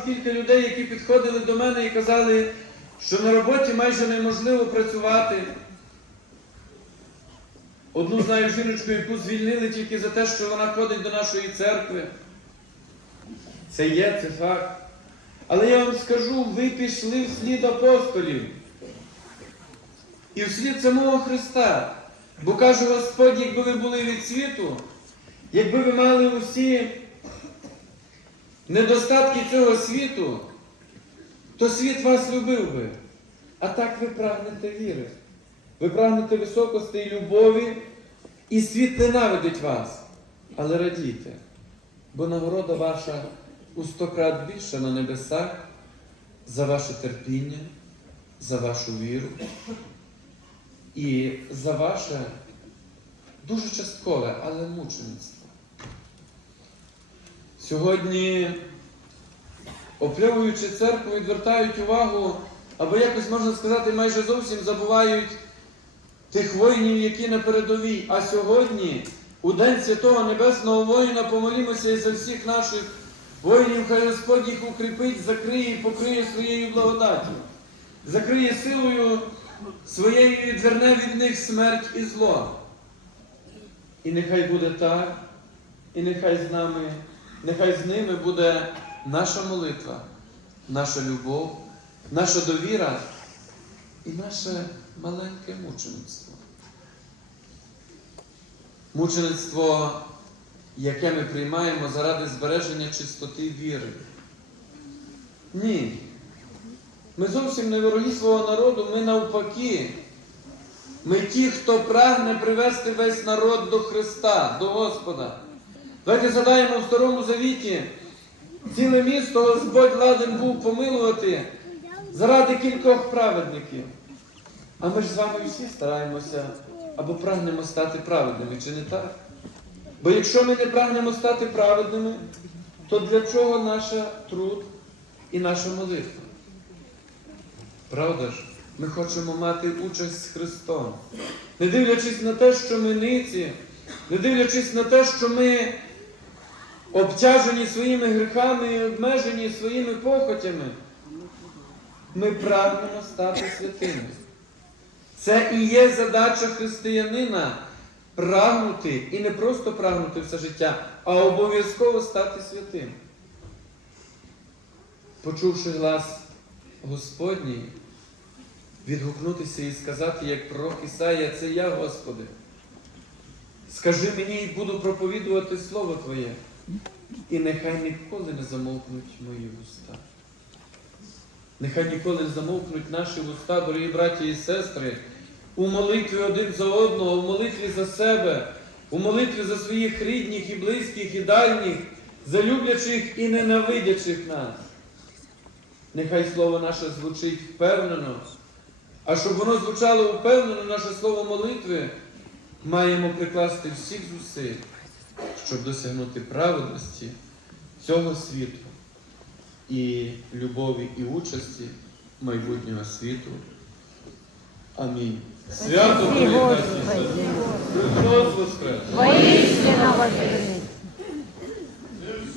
Кілька людей, які підходили до мене і казали, що на роботі майже неможливо працювати. Одну знаю жіночку, яку звільнили тільки за те, що вона ходить до нашої церкви. Це є, це факт. Але я вам скажу, ви пішли вслід апостолів. І вслід самого Христа. Бо каже Господь, якби ви були від світу, якби ви мали усі недостатки цього світу, то світ вас любив би. А так ви прагнете віри. Ви прагнете високості і любові, і світ ненавидить вас. Але радійте, бо нагорода ваша у сто крат більша на небесах за ваше терпіння, за вашу віру і за ваше дуже часткове, але мучеництво. Сьогодні, опльовуючи церкву, відвертають увагу, або якось можна сказати, майже зовсім забувають тих воїнів, які на передовій. А сьогодні, у День Святого Небесного воїна, помолімося і за всіх наших воїнів, хай Господь їх укріпить, закриє і покриє своєю благодаттю, закриє силою своєю і відверне від них смерть і зло. І нехай буде так, і нехай з нами, нехай з ними буде наша молитва, наша любов, наша довіра і наше маленьке мучеництво. Мучеництво, яке ми приймаємо заради збереження чистоти віри. Ні. Ми зовсім не вороги свого народу, ми навпаки. Ми ті, хто прагне привести весь народ до Христа, до Господа. Давайте згадаємо в Старому Завіті, ціле місто Господь ладен був помилувати заради кількох праведників. А ми ж з вами всі стараємося або прагнемо стати праведними, чи не так? Бо якщо ми не прагнемо стати праведними, то для чого наша труд і наша молитва? Правда ж? Ми хочемо мати участь з Христом. Не дивлячись на те, що ми ниці, не дивлячись на те, що ми обтяжені своїми гріхами і обмежені своїми похотями, ми прагнемо стати святими. Це і є задача християнина прагнути і не просто прагнути все життя, а обов'язково стати святим. Почувши глас Господній, відгукнутися і сказати, як пророк Ісая, це я, Господи. Скажи мені і буду проповідувати Слово Твоє, і нехай ніколи не замовкнуть мої вуста. Нехай ніколи не замовкнуть наші вуста, дорогі браті і сестри, у молитві один за одного, у молитві за себе, у молитві за своїх рідних і близьких, і дальніх, за люблячих і ненавидячих нас. Нехай слово наше звучить впевнено, а щоб воно звучало впевнено, наше слово молитви, маємо прикласти всіх зусиль, щоб досягнути праведності цього світу і любові і участі майбутнього світу. Амінь. Свято. Христос Воскрес! Воістина воскресен.